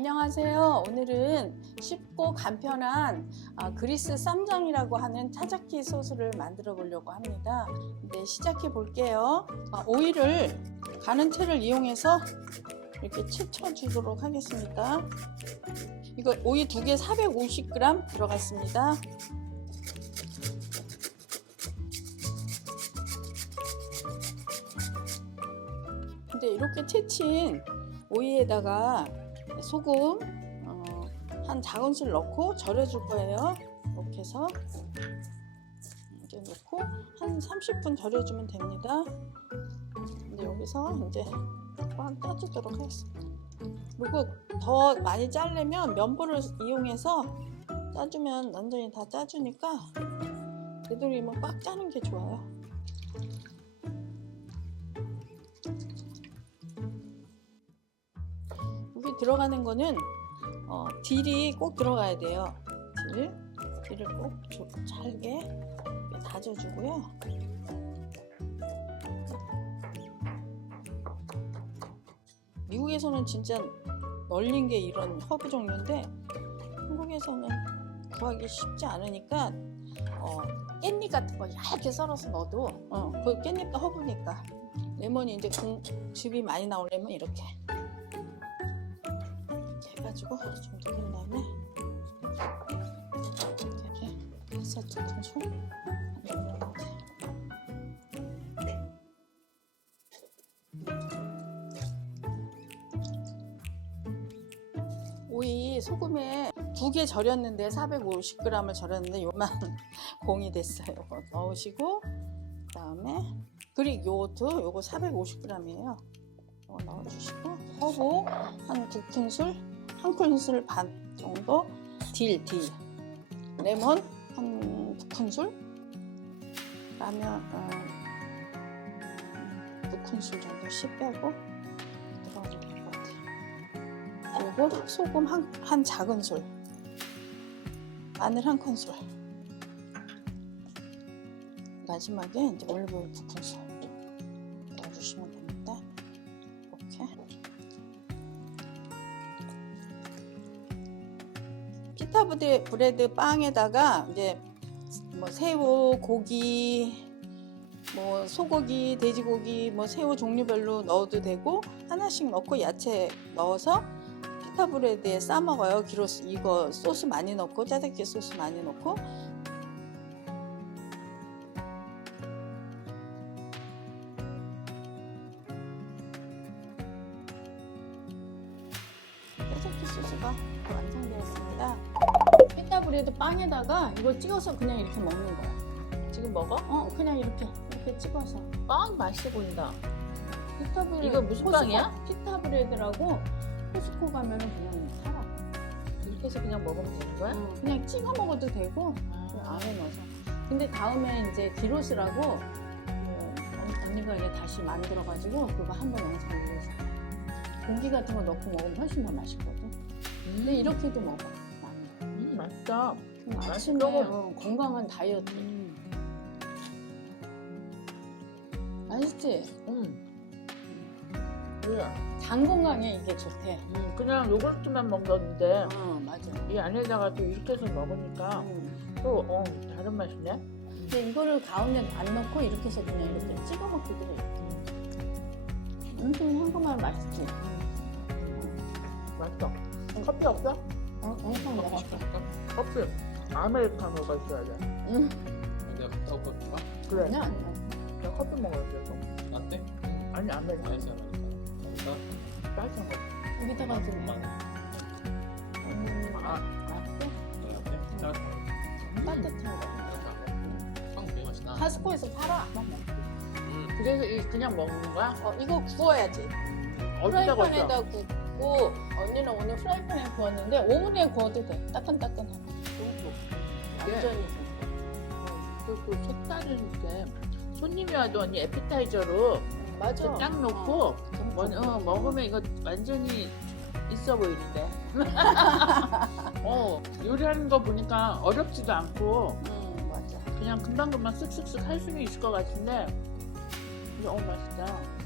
안녕하세요. 오늘은 쉽고 간편한 그리스 쌈장이라고 하는 타자키 소스를 만들어 보려고 합니다. 네, 시작해 볼게요. 오이를 가는 채를 이용해서 이렇게 채 쳐주도록 하겠습니다. 이거 오이 2개 450g 들어갔습니다. 근데 이렇게 채친 오이에다가 소금 한 작은술 넣고 절여줄 거예요. 이렇게 해서 이렇게 넣고 한 30분 절여주면 됩니다. 근데 여기서 이제 꽉 짜주도록 하겠습니다. 그리고 더 많이 짜려면 면보를 이용해서 짜주면 완전히 다 짜주니까 되도록이면 꽉 짜는 게 좋아요. 여기 들어가는 거는 딜이 꼭 들어가야 돼요. 딜을 꼭 잘게 다져주고요. 미국에서는 진짜 널린 게 이런 허브 종류인데 한국에서는 구하기 쉽지 않으니까 깻잎 같은 거 얇게 썰어서 넣어도 그 깻잎도 허브니까 레몬이 이제 즙이 많이 나오려면 이렇게 해가지고 좀 녹인 다음에 이렇게 해서 2큰술 오이 소금에 2개 절였는데 450g을 절였는데 요만 공이 됐어요. 이거 넣으시고 그다음에 그릭 요거트 요거 450g이에요. 이거 넣어주시고 허브 한 2큰술 1큰술 반 정도 딜 레몬 한 2큰술 라면 2큰술 정도 씨 빼고 들어가면 될 것 같아요. 그리고 소금 한 작은술 마늘 1큰술 마지막에 이제 올리브오일 2큰술 넣어주시면 됩니다. 피타 브레드 빵에다가 이제 뭐 새우, 고기, 뭐 소고기, 돼지고기, 뭐 새우 종류별로 넣어도 되고 하나씩 넣고 야채 넣어서 피타 브레드에 싸 먹어요. 기로스 이거 소스 많이 넣고 짜장기 소스 많이 넣고 짜장기 소스가 완성되었습니다. 피타 브레드 빵에다가 이걸 찍어서 그냥 이렇게 먹는 거야. 지금 먹어? 그냥 이렇게 찍어서. 빵 맛있어 보인다. 피타 브레드. 이거 무슨 빵이야? 피타 브레드라고 코스코 가면은 그냥 팔아. 이렇게 해서 그냥 먹으면 되는 거야? 그냥 찍어 먹어도 되고 그 안에 넣어서. 근데 다음에 이제 기로스라고 언니가 이제 다시 만들어가지고 그거 한번 영상 올려서 고기 같은 거 넣고 먹으면 훨씬 더 맛있거든. 근데 이렇게도 먹어. 맛있다. 아침에 건강한 다이어트. 맛있지? 그래. 장 건강에 이게 좋대. 그냥 요거트만 먹었는데 맞아. 이 안에다가 또 이렇게 해서 먹으니까 또 다른 맛이네. 근데 이거를 가운데 안 넣고 이렇게 해서 그냥 이렇게 찍어 먹기도 해. 엄청 한국말 맛있지? 맛있어. 커피 없어? 엄청 먹었어. 커피. 아메리카노가 있어야 돼. 내가 갔다 올까? 그래. 아니야. 나 커피 먹어야 돼. 라떼? 아니 아메리카노. 아이스 아메리카노. 따뜻한 거. 여기다가 좀 라떼? 따뜻한 거. 빵 되게 맛있다. 카스코에서 팔아. 그래서 그냥 먹는 거야? 이거 구워야지. 어디다 구웠어? 프라이팬에다 굽고 언니는 오늘 프라이팬에 구웠는데 오븐에 구워도 돼. 따끈따끈하고. 완전히. 그 색다른 게 손님이 와도 언니 에피타이저로 맞아. 딱 놓고 먹으면 이거 완전히 있어 보이는데. 요리하는 거 보니까 어렵지도 않고 맞아. 그냥 금방금방 쓱쓱쓱 할 수는 있을 것 같은데 맛있다.